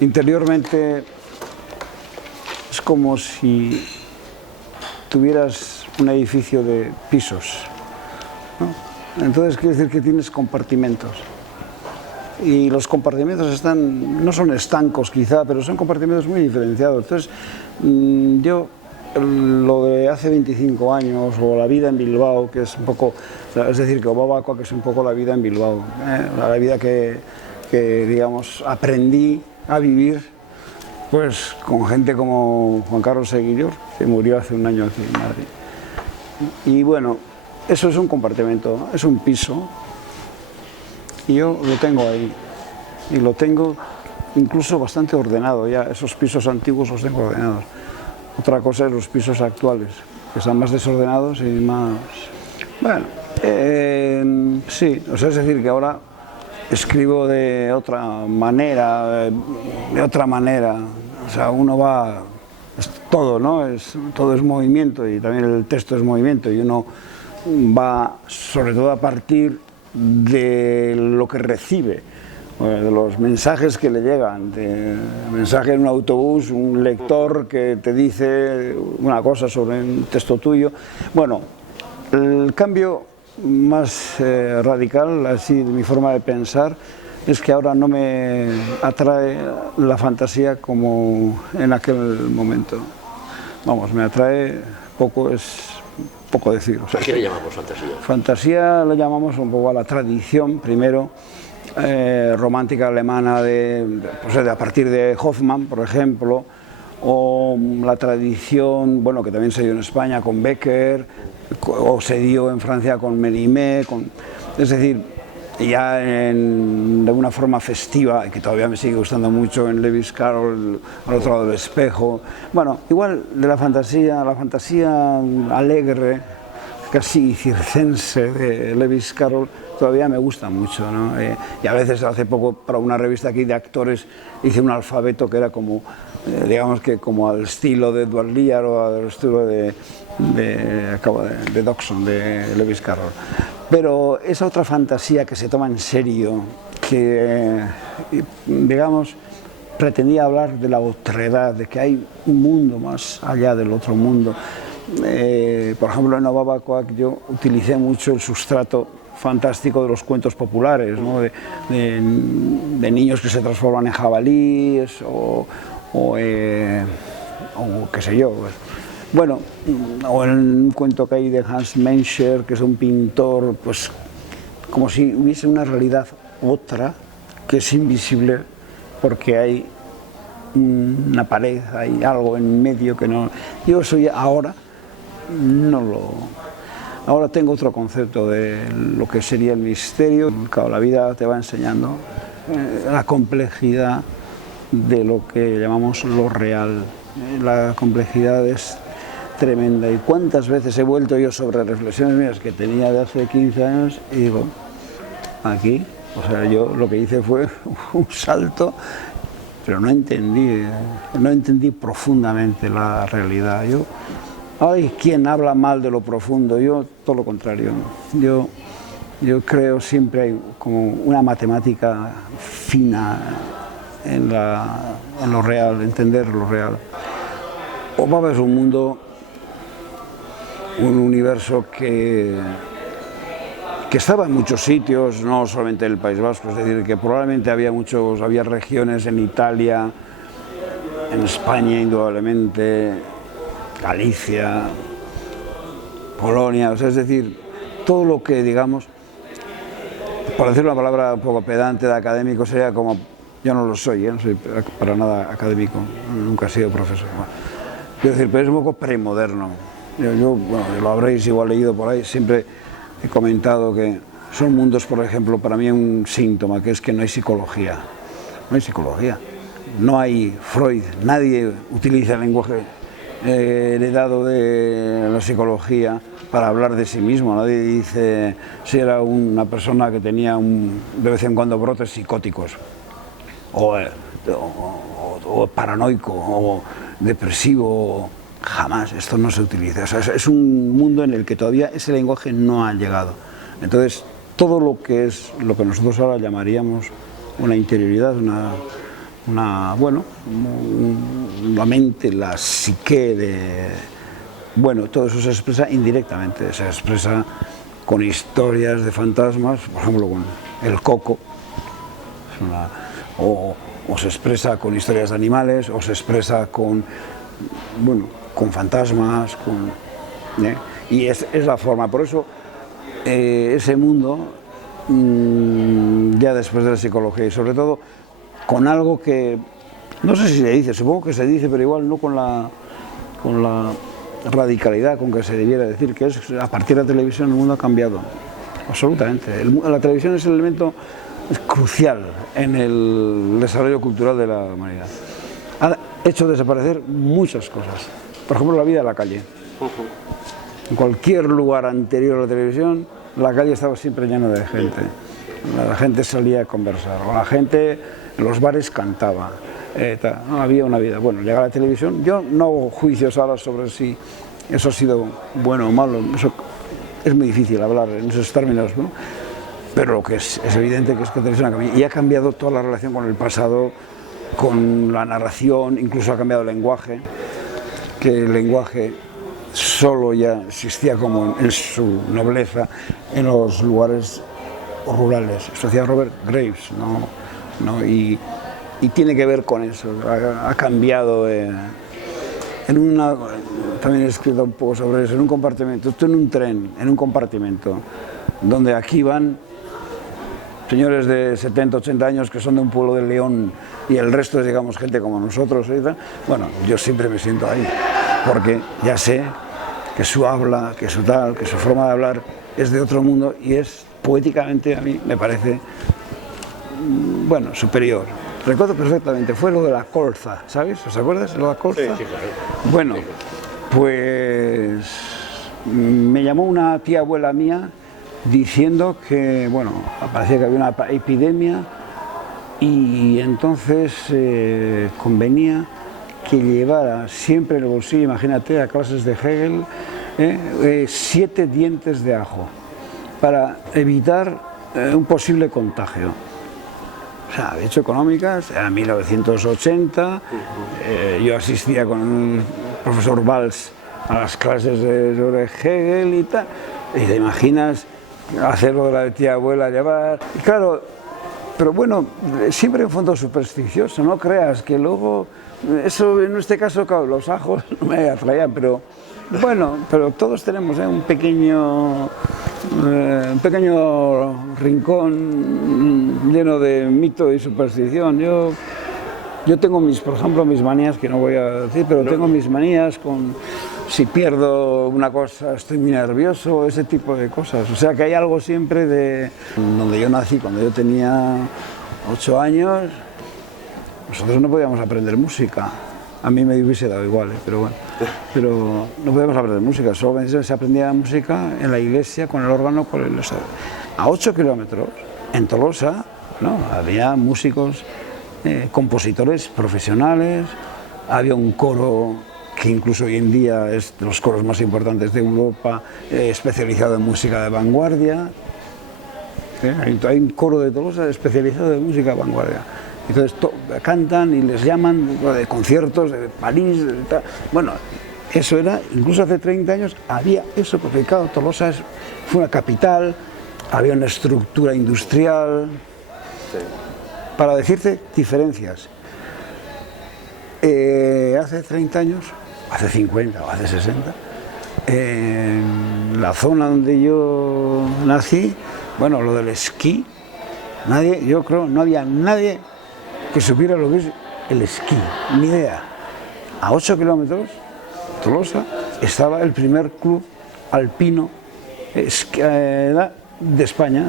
interiormente es como si tuvieras un edificio de pisos, ¿no? Entonces quiere decir que tienes compartimentos. Y los compartimentos no son estancos quizá, pero son compartimentos muy diferenciados. Entonces, yo, lo de hace 25 años, o la vida en Bilbao, que es un poco, es decir, que Obabacoa, que es un poco la vida en Bilbao, la vida que, digamos, aprendí a vivir, pues, con gente como Juan Carlos Seguillor, que murió hace un año aquí en Madrid. Y bueno, eso es un compartimento, es un piso. Y yo lo tengo ahí, y lo tengo incluso bastante ordenado ya, esos pisos antiguos los tengo ordenados. Otra cosa es los pisos actuales, que están más desordenados y más... Bueno, sí, o sea, es decir, que ahora escribo de otra manera, o sea, uno va... Es todo, ¿no? Todo es movimiento y también el texto es movimiento y uno va sobre todo a partir de lo que recibe, de los mensajes que le llegan, de mensaje en un autobús, un lector que te dice una cosa sobre un texto tuyo. Bueno, el cambio más radical, así de mi forma de pensar, es que ahora no me atrae la fantasía como en aquel momento. Vamos, me atrae poco, es poco decir. O sea, ¿A qué le llamamos fantasía? Fantasía le llamamos un poco a la tradición, primero, romántica alemana pues a partir de Hoffmann, por ejemplo, o la tradición, bueno, que también se dio en España con Becker, o se dio en Francia con Mérimée, es decir, ya de una forma festiva, que todavía me sigue gustando mucho en Lewis Carroll, al otro lado del espejo. Bueno, igual de la fantasía alegre, casi circense de Lewis Carroll, todavía me gusta mucho, ¿no? Y a veces hace poco para una revista aquí de actores hice un alfabeto que era como, digamos que como al estilo de Edward Lear o al estilo de Dodgson, de Lewis Carroll. Pero esa otra fantasía que se toma en serio, que, digamos, pretendía hablar de la otredad, de que hay un mundo más allá del otro mundo. Por ejemplo, en Obabacoa yo utilicé mucho el sustrato fantástico de los cuentos populares, ¿no? de niños que se transforman en jabalíes o qué sé yo. Bueno, o en un cuento que hay de Hans Menscher, que es un pintor, pues como si hubiese una realidad otra que es invisible porque hay una pared, hay algo en medio que no... Yo soy ahora, ahora tengo otro concepto de lo que sería el misterio. Claro, la vida te va enseñando la complejidad de lo que llamamos lo real. La complejidad es tremenda. Y cuántas veces he vuelto yo sobre reflexiones mías que tenía de hace 15 años y digo, aquí, o sea, yo lo que hice fue un salto, pero no entendí profundamente la realidad. Hay quien habla mal de lo profundo, yo todo lo contrario. Yo creo siempre hay como una matemática fina en lo real, entender lo real. Obama es un mundo, un universo que estaba en muchos sitios, no solamente en el País Vasco, es decir, que probablemente había regiones en Italia, en España indudablemente, Galicia, Polonia, o sea, es decir, todo lo que, digamos, por decir una palabra un poco pedante de académico, sería como, yo no lo soy, no soy para nada académico, nunca he sido profesor. Quiero decir, pero es un poco premoderno. Bueno, lo habréis igual leído por ahí, siempre he comentado que son mundos, por ejemplo, para mí un síntoma, que es que no hay psicología. No hay psicología, no hay Freud, nadie utiliza el lenguaje heredado de la psicología para hablar de sí mismo. Nadie dice si era una persona que tenía de vez en cuando brotes psicóticos, o paranoico, o depresivo. Jamás, esto no se utiliza. O sea, es un mundo en el que todavía ese lenguaje no ha llegado. Entonces, todo lo que es lo que nosotros ahora llamaríamos una interioridad, bueno, la mente, la psique de... Bueno, todo eso se expresa indirectamente, se expresa con historias de fantasmas, por ejemplo con el coco, o se expresa con historias de animales, o se expresa con, bueno, con fantasmas, y es la forma. Por eso ese mundo, ya después de la psicología, y sobre todo con algo que, no sé si se dice, supongo que se dice, pero igual no con la radicalidad con que se debiera decir, que es a partir de la televisión el mundo ha cambiado, absolutamente. La televisión es el elemento crucial en el desarrollo cultural de la humanidad. Ha hecho desaparecer muchas cosas, por ejemplo la vida de la calle. En cualquier lugar anterior a la televisión, la calle estaba siempre llena de gente. La gente salía a conversar, o la gente en los bares cantaba. No había una vida. Bueno, llega la televisión, yo no hago juicios ahora sobre si eso ha sido bueno o malo, eso es muy difícil hablar en esos términos, ¿no? Pero lo que es evidente que es que la televisión ha cambiado, y ha cambiado toda la relación con el pasado, con la narración, incluso ha cambiado el lenguaje, que el lenguaje solo ya existía como en su nobleza en los lugares rurales. Eso decía Robert Graves, ¿no? Y tiene que ver con eso, ha cambiado también he escrito un poco sobre eso, en un compartimento, estoy en un tren, en un compartimento, donde aquí van señores de 70, 80 años que son de un pueblo de León y el resto es, digamos, gente como nosotros, y tal. Bueno, yo siempre me siento ahí, porque ya sé que su habla, que su tal, que su forma de hablar es de otro mundo y es poéticamente, a mí me parece, bueno, superior. Recuerdo perfectamente, fue lo de la colza, ¿sabes? ¿Os acuerdas? ¿Lo de la colza? Sí, sí, claro. Bueno, pues me llamó una tía abuela mía diciendo que, bueno, parecía que había una epidemia y entonces convenía que llevara siempre en el bolsillo, imagínate, a clases de Hegel, 7 dientes de ajo para evitar un posible contagio. O sea, de hecho, económicas, era 1980, yo asistía con el profesor Valls a las clases sobre Hegel y tal, y te imaginas hacerlo de la tía abuela, llevar... Y claro, pero bueno, siempre en fondo supersticioso, no creas que luego, eso en este caso, claro, los ajos no me atraían, pero bueno, pero todos tenemos un pequeño rincón lleno de mito y superstición. Yo tengo por ejemplo, mis manías, que no voy a decir, pero tengo mis manías con si pierdo una cosa estoy muy nervioso, ese tipo de cosas. O sea que hay algo siempre de donde yo nací, cuando yo tenía 8 años, nosotros no podíamos aprender música. A mí me hubiese dado igual, pero bueno. Pero no podíamos aprender música, solo se aprendía música en la iglesia con el órgano, a 8 kilómetros, en Tolosa, ¿no? Había músicos, compositores profesionales, había un coro que incluso hoy en día es de los coros más importantes de Europa, especializado en música de vanguardia. Hay un coro de Tolosa especializado en música de vanguardia. Entonces cantan y les llaman de conciertos de París, de tal. Bueno, eso era, incluso hace 30 años había eso, porque claro, Tolosa fue una capital, había una estructura industrial. Sí. Para decirte diferencias, hace 30 años, hace 50 o hace 60, en la zona donde yo nací, bueno, lo del esquí, yo creo, no había nadie que supiera lo que es el esquí, ni idea. A 8 kilómetros, Tolosa, estaba el primer club alpino de España,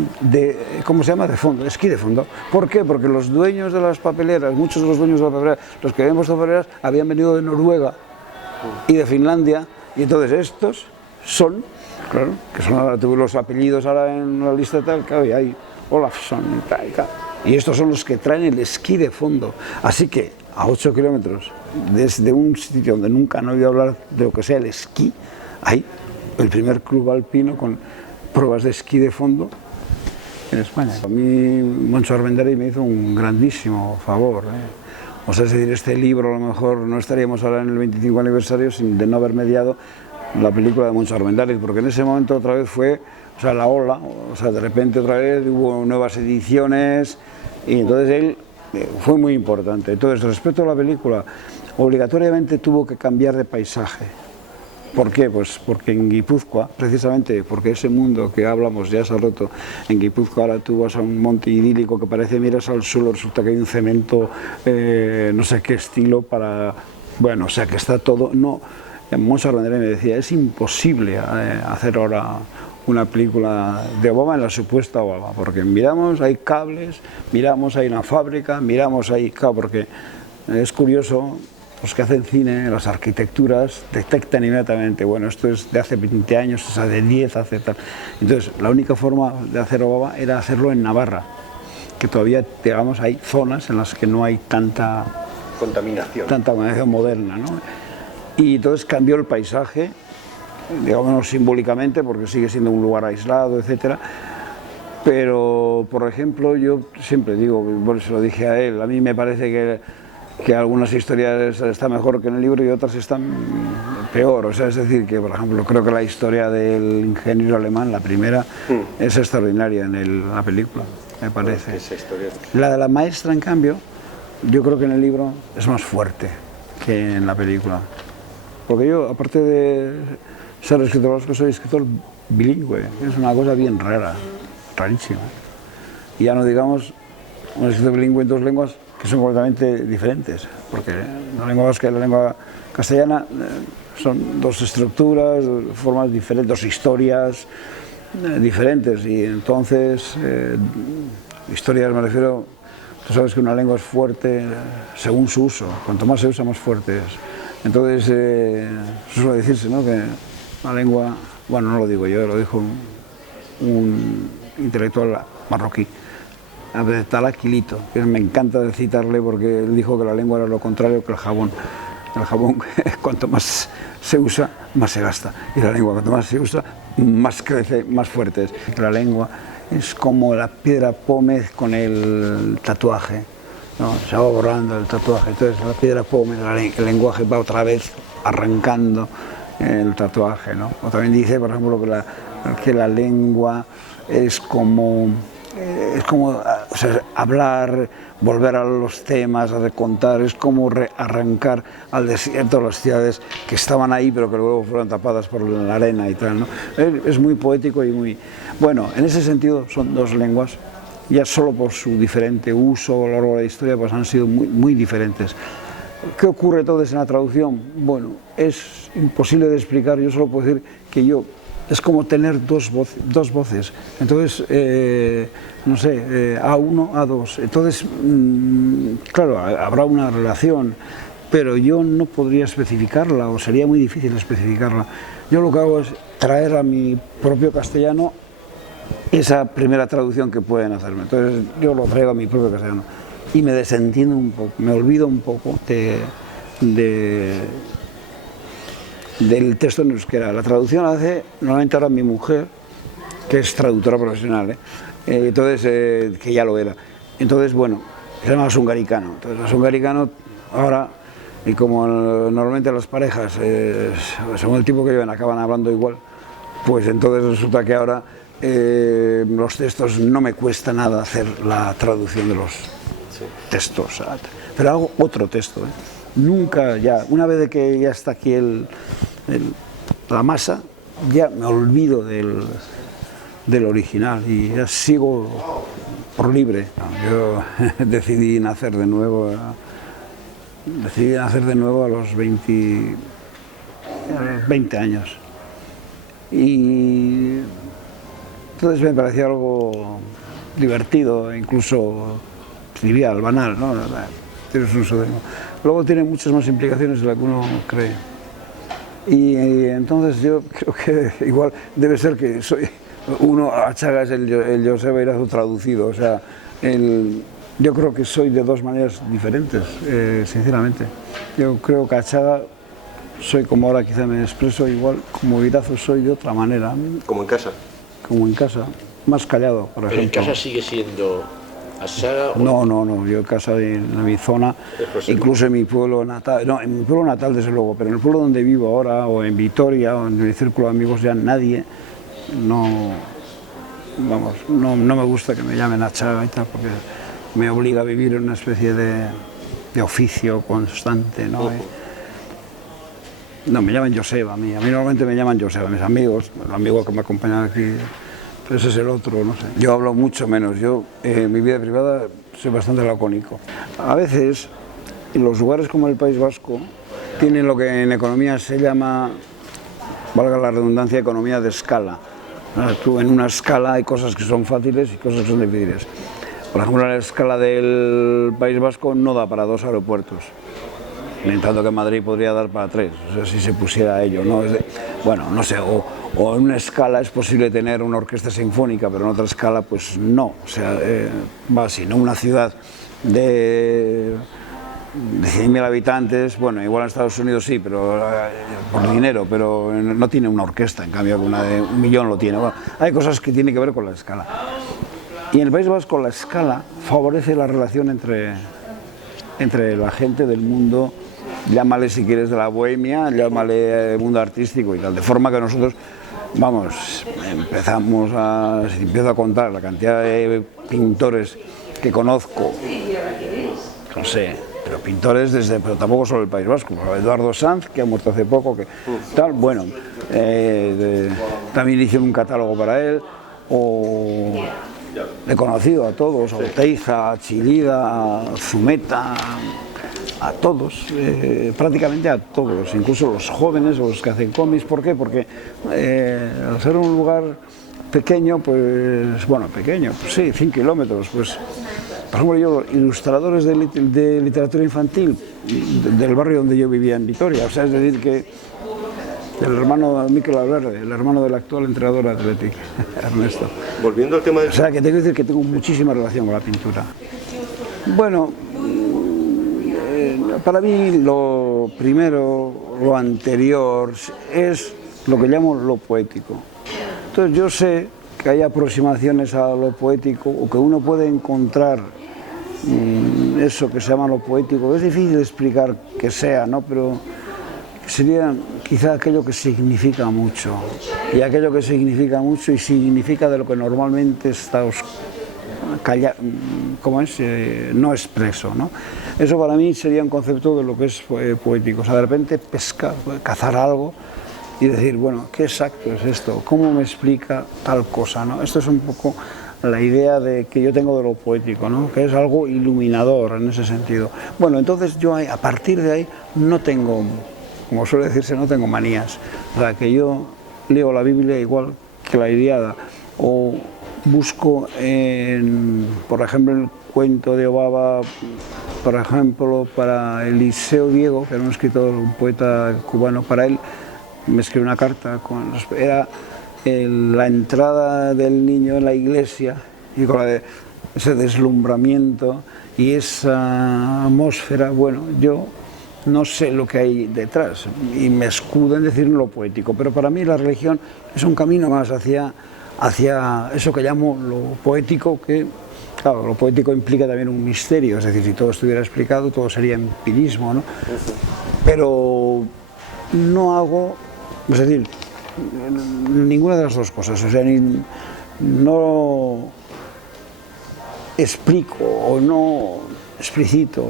¿cómo se llama? De fondo, esquí de fondo. ¿Por qué? Porque los dueños de las papeleras, muchos de los dueños de las papeleras, los que vemos papeleras, habían venido de Noruega y de Finlandia, y entonces estos son, claro, que son ahora, tuve los apellidos ahora en la lista tal, claro, y hay Olafsson y tal, y tal. Y estos son los que traen el esquí de fondo. Así que a 8 kilómetros desde un sitio donde nunca han oído hablar de lo que sea el esquí, hay el primer club alpino con pruebas de esquí de fondo en España. A mí Moncho Armendáriz me hizo un grandísimo favor, O sea, es decir, este libro a lo mejor no estaríamos ahora en el 25 aniversario sin de no haber mediado la película de Moncho Armendáriz, porque en ese momento otra vez fue, o sea, la ola, o sea, de repente otra vez hubo nuevas ediciones y entonces él fue muy importante. Entonces, respecto a la película, obligatoriamente tuvo que cambiar de paisaje. ¿Por qué? Pues porque en Guipúzcoa, precisamente porque ese mundo que hablamos ya se ha roto, en Guipúzcoa ahora tú vas a un monte idílico que parece, miras al suelo, resulta que hay un cemento, no sé qué estilo para... Bueno, o sea que está todo... No, Moncho Armendáriz me decía, es imposible hacer ahora una película de Obama en la supuesta Obama, porque miramos, hay cables, miramos, hay una fábrica, miramos, ahí, claro, porque es curioso... Los que hacen cine, las arquitecturas, detectan inmediatamente, bueno, esto es de hace 20 años, o sea, de 10, hace tal. Entonces, la única forma de hacer Obama era hacerlo en Navarra, que todavía, digamos, hay zonas en las que no hay tanta contaminación moderna, ¿no? Y entonces cambió el paisaje, digamos, simbólicamente, porque sigue siendo un lugar aislado, etcétera. Pero, por ejemplo, yo siempre digo, bueno, se lo dije a él, a mí me parece que algunas historias están mejor que en el libro y otras están peor. O sea, es decir, que por ejemplo creo que la historia del ingeniero alemán, la primera, es extraordinaria en la película, me parece. Esa historia. La de la maestra, en cambio, yo creo que en el libro es más fuerte que en la película. Porque yo, aparte de ser escritor vasco, soy escritor bilingüe. Es una cosa bien rara, rarísima. Y ya no digamos un escritor bilingüe en dos lenguas que son completamente diferentes, porque la lengua vasca y la lengua castellana son dos estructuras, formas diferentes, dos historias diferentes, y entonces, historias me refiero, tú sabes que una lengua es fuerte según su uso, cuanto más se usa más fuerte es. Entonces, suele decirse, ¿no?, que la lengua, bueno, no lo digo yo, lo dijo un intelectual marroquí, Abdel Quilito, que me encanta citarle porque él dijo que la lengua era lo contrario que el jabón. El jabón, cuanto más se usa, más se gasta. Y la lengua, cuanto más se usa, más crece, más fuerte es. La lengua es como la piedra pómez con el tatuaje, ¿no? Se va borrando el tatuaje. Entonces la piedra pómez, el lenguaje va otra vez arrancando el tatuaje, ¿no? O también dice, por ejemplo, que la lengua es como o sea, hablar, volver a los temas, a recontar, es como arrancar al desierto las ciudades que estaban ahí pero que luego fueron tapadas por la arena y tal, ¿no? Es muy poético y muy... Bueno, en ese sentido son dos lenguas, ya solo por su diferente uso a lo largo de la historia, pues han sido muy, muy diferentes. ¿Qué ocurre entonces en la traducción? Bueno, es imposible de explicar, yo solo puedo decir que es como tener dos voces. Entonces, no sé, A1, A2. Entonces, claro, habrá una relación, pero yo no podría especificarla, o sería muy difícil especificarla. Yo lo que hago es traer a mi propio castellano esa primera traducción que pueden hacerme. Entonces, yo lo traigo a mi propio castellano y me desentiendo un poco, me olvido un poco del texto en euskera. La traducción la hace normalmente ahora mi mujer, que es traductora profesional, entonces, que ya lo era. Entonces, bueno, se llama Sungaricano. Entonces, Sungaricano ahora, y como normalmente las parejas, según el tipo que llevan, acaban hablando igual, pues entonces resulta que ahora los textos no me cuesta nada hacer la traducción de los textos, pero hago otro texto, Nunca, ya, una vez que ya está aquí la masa, ya me olvido del original y ya sigo por libre. Yo decidí nacer de nuevo a los 20 años. Y entonces me parecía algo divertido, incluso trivial, banal, ¿no? Tienes un pseudónimo. Luego tiene muchas más implicaciones de las que uno cree. Y entonces yo creo que igual debe ser que soy uno, Achaga es el Joseba Irazu traducido, o sea, yo creo que soy de dos maneras diferentes, sinceramente. Yo creo que Achaga soy como ahora quizá me expreso igual, como Irazu soy de otra manera. Como en casa. Como en casa, más callado, por ejemplo. Pero en casa sigue siendo ¿A Saga? No, yo he casado en mi zona, incluso en mi pueblo natal, no, en mi pueblo natal desde luego, pero en el pueblo donde vivo ahora, o en Vitoria, o en mi círculo de amigos, ya nadie, no me gusta que me llamen a Chaga y tal, porque me obliga a vivir en una especie de oficio constante, ¿no? No, me llaman Joseba a mí normalmente me llaman Joseba, mis amigos, el amigo que me acompaña aquí, pero ese es el otro, no sé. Yo hablo mucho menos, yo en mi vida privada soy bastante lacónico. A veces, en los lugares como el País Vasco, tienen lo que en economía se llama, valga la redundancia, economía de escala. Tú en una escala hay cosas que son fáciles y cosas que son difíciles. Por ejemplo, la escala del País Vasco no da para 2 aeropuertos. Tanto que Madrid podría dar para 3, o sea, si se pusiera a ello, ¿no? Bueno, no sé, o en una escala es posible tener una orquesta sinfónica, pero en otra escala, pues no, o sea, va así, ¿no? Una ciudad de 100.000 habitantes, bueno, igual en Estados Unidos sí, pero por dinero, pero no tiene una orquesta, en cambio una de 1 millón lo tiene. Bueno, hay cosas que tienen que ver con la escala. Y en el País Vasco la escala favorece la relación entre la gente del mundo, llámale si quieres de la bohemia, llámale mundo artístico y tal, de forma que nosotros, vamos, si empiezo a contar la cantidad de pintores que conozco, no sé, pero pintores pero tampoco solo el País Vasco, Eduardo Sanz, que ha muerto hace poco, que tal, bueno, también hice un catálogo para él, o he conocido a todos, a Oteiza, a Chillida, a Zumeta, a todos, prácticamente a todos, incluso los jóvenes o los que hacen cómics. ¿Por qué? Porque al ser un lugar pequeño, pues, bueno, pequeño, pues sí, 5 kilómetros, pues, por ejemplo, yo, ilustradores de literatura infantil del barrio donde yo vivía en Vitoria, o sea, es decir, que el hermano de Mikel Valverde, el hermano del actual entrenador Athletic, Ernesto. Volviendo al tema de... O sea, que tengo que decir que tengo muchísima relación con la pintura. Bueno, para mí lo primero, lo anterior, es lo que llamo lo poético. Entonces yo sé que hay aproximaciones a lo poético, o que uno puede encontrar eso que se llama lo poético. Es difícil explicar que sea, ¿no? Pero sería quizá aquello que significa mucho, y aquello que significa mucho y significa de lo que normalmente está no expreso, ¿no? Eso para mí sería un concepto de lo que es poético. O sea, de repente cazar algo y decir, bueno, ¿qué exacto es esto? ¿Cómo me explica tal cosa, ¿no? Esto es un poco la idea que yo tengo de lo poético, ¿no? Que es algo iluminador en ese sentido. Bueno, entonces yo a partir de ahí no tengo, como suele decirse, no tengo manías. O sea, que yo leo la Biblia igual que la Ilíada, o busco por ejemplo, el cuento de Obaba, por ejemplo, para Eliseo Diego, que era un escritor, un poeta cubano. Para él me escribió una carta, era la entrada del niño en la iglesia, y con ese deslumbramiento y esa atmósfera. Bueno, yo no sé lo que hay detrás y me escudo en decir lo poético, pero para mí la religión es un camino más hacia eso que llamo lo poético, que claro, lo poético implica también un misterio, es decir, si todo estuviera explicado todo sería empirismo, ¿no? Pero no hago, es decir, ninguna de las dos cosas, o sea, no explico o no explicito,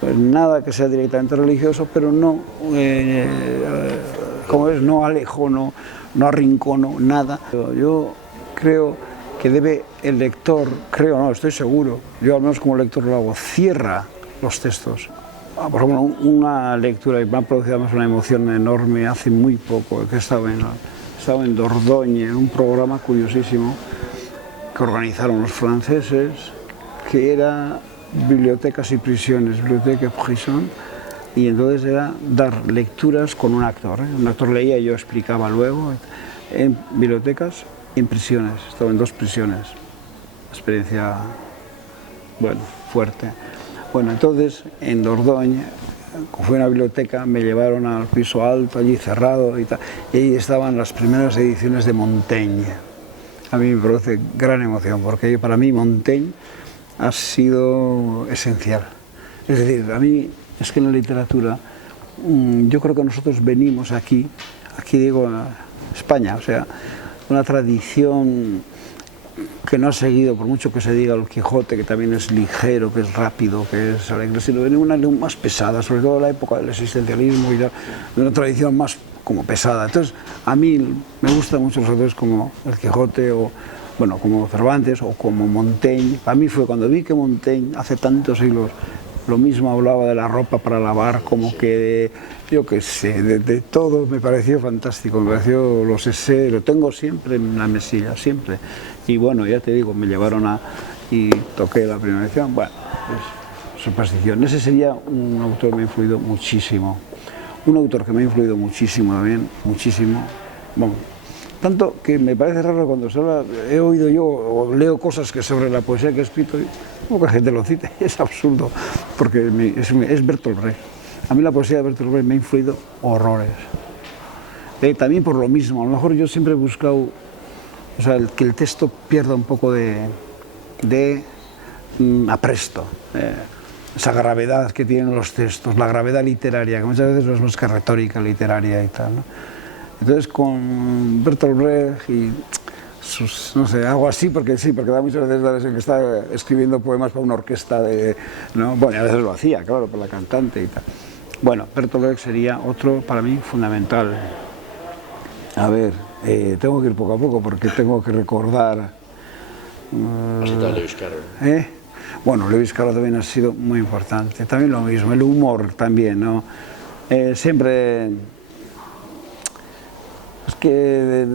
pues nada que sea directamente religioso, pero no, no alejo, no arrincono nada. Yo creo que debe el lector, estoy seguro, yo al menos como lector lo hago, cierra los textos. Por ejemplo, una lectura que me ha producido además una emoción enorme hace muy poco, que estaba en Dordogne, en un programa curiosísimo que organizaron los franceses, que era bibliotecas y prisiones, biblioteca y prisión, y entonces era dar lecturas con un actor. Un actor leía y yo explicaba luego, en bibliotecas y en prisiones. Estaba en 2 prisiones, experiencia, bueno, fuerte. Bueno, entonces en Dordogne, como fue una biblioteca, me llevaron al piso alto, allí cerrado y tal, y ahí estaban las primeras ediciones de Montaigne. A mí me produce gran emoción, porque para mí Montaigne ha sido esencial. Es decir, a mí es que en la literatura yo creo que nosotros venimos aquí digo a España, o sea, una tradición que no ha seguido, por mucho que se diga el Quijote, que también es ligero, que es rápido, que es alegre, sino de una lengua más pesada, sobre todo en la época del existencialismo y de una tradición más como pesada. Entonces, a mí me gustan mucho los autores como el Quijote o, bueno, como Cervantes o como Montaigne. Para mí fue cuando vi que Montaigne, hace tantos siglos, lo mismo hablaba de la ropa para lavar, como que, yo qué sé, de todo, me pareció fantástico, me pareció, los esés, lo tengo siempre en la mesilla, siempre. Y bueno, ya te digo, me llevaron y toqué la primera edición, bueno, es superstición. Ese sería un autor que me ha influido muchísimo. Un autor que me ha influido muchísimo también, muchísimo, bueno, tanto que me parece raro cuando se habla, he oído yo o leo cosas que sobre la poesía que he escrito, y poca gente lo cita, es absurdo, porque es Bertolt Brecht. A mí la poesía de Bertolt Brecht me ha influido horrores. También por lo mismo, a lo mejor yo siempre he buscado, o sea, que el texto pierda un poco de apresto, esa gravedad que tienen los textos, la gravedad literaria, que muchas veces no es más que retórica literaria y tal, ¿no? Entonces con Bertolt Brecht y sus, no sé, algo así, porque sí, porque da muchas veces la impresión que está escribiendo poemas para una orquesta, ¿no? Bueno, y a veces lo hacía, claro, para la cantante y tal. Bueno, Bertolt Brecht sería otro para mí fundamental. A ver, tengo que ir poco a poco porque tengo que recordar... Lewis Carroll. Bueno, Lewis Carroll también ha sido muy importante. También lo mismo, el humor también, ¿no? Siempre... Es que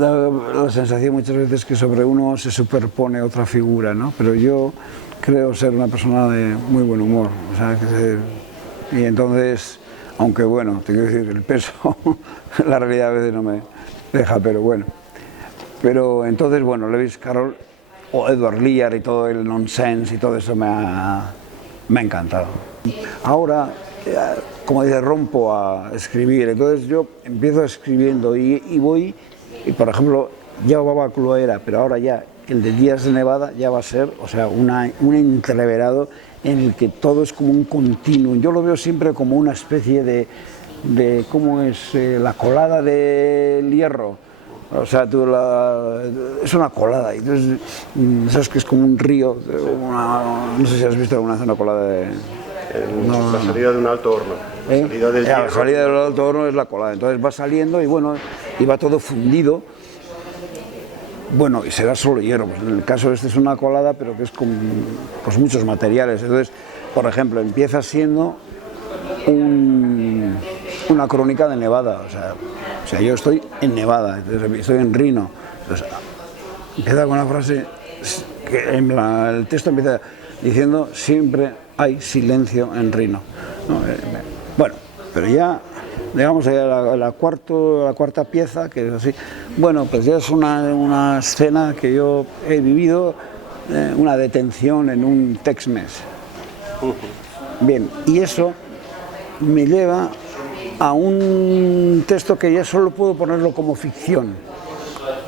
da la sensación muchas veces que sobre uno se superpone otra figura, ¿no? Pero yo creo ser una persona de muy buen humor, o sea, y entonces, aunque bueno, te quiero decir, el peso, la realidad a veces no me deja, pero bueno. Pero entonces, bueno, Lewis Carroll o Edward Lear y todo el nonsense y todo eso me ha encantado. Ahora, como dice, rompo a escribir, entonces yo empiezo escribiendo y voy, y por ejemplo, ya Baba Clua pero ahora ya el de Días de Nevada ya va a ser, o sea, un entreverado en el que todo es como un continuo. Yo lo veo siempre como una especie de ¿cómo es? La colada del hierro. O sea, es una colada, entonces, sabes que es como un río, no sé si has visto alguna vez una colada de... La salida de un alto horno. La salida del alto horno es la colada, entonces va saliendo y bueno, y va todo fundido. Bueno, y será solo hierro, pues en el caso este es una colada, pero que es con pues, muchos materiales. Entonces, por ejemplo, empieza siendo una crónica de Nevada, o sea, yo estoy en Nevada, estoy en Reno. Entonces, empieza con una frase que el texto empieza diciendo siempre hay silencio en Reno, ¿no? Bueno, pero ya llegamos a la cuarta pieza, que es así. Bueno, pues ya es una escena que yo he vivido, una detención en un Tex-Mex. Bien, y eso me lleva a un texto que ya solo puedo ponerlo como ficción,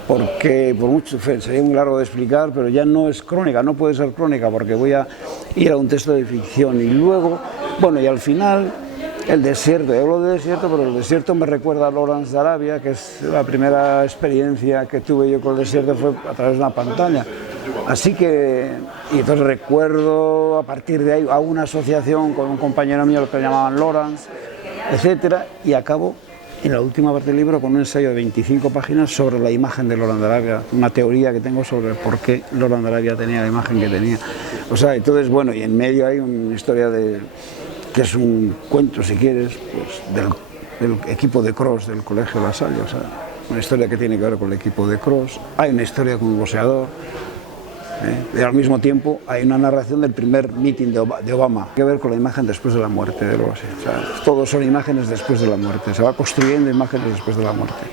porque por mucho sería muy largo de explicar, pero ya no es crónica, no puede ser crónica, porque voy a ir a un texto de ficción. Y luego, bueno, y al final, el desierto, yo hablo de desierto, pero el desierto me recuerda a Lawrence de Arabia, que es la primera experiencia que tuve yo con el desierto, fue a través de una pantalla. Así que, y entonces recuerdo a partir de ahí a una asociación con un compañero mío, que llamaban Lawrence, etcétera, y acabo en la última parte del libro con un ensayo de 25 páginas sobre la imagen de Lawrence de Arabia, una teoría que tengo sobre por qué Lawrence de Arabia tenía la imagen que tenía. O sea, entonces, bueno, y en medio hay una historia que es un cuento, si quieres, pues, del equipo de cross del Colegio La Salle, o sea, una historia que tiene que ver con el equipo de cross. Hay una historia con un boxeador. Y al mismo tiempo hay una narración del primer meeting de Obama, que ver con la imagen después de la muerte de Obama. O sea, todos son imágenes después de la muerte, se va construyendo imágenes después de la muerte.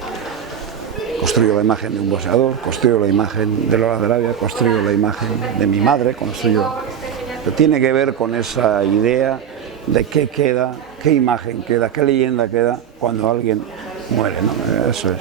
Construyo la imagen de un boxeador, construyo la imagen de Lawrence de Arabia, construyo la imagen de mi madre, Pero tiene que ver con esa idea de qué queda, qué imagen queda, qué leyenda queda cuando alguien muere, ¿no? Eso es.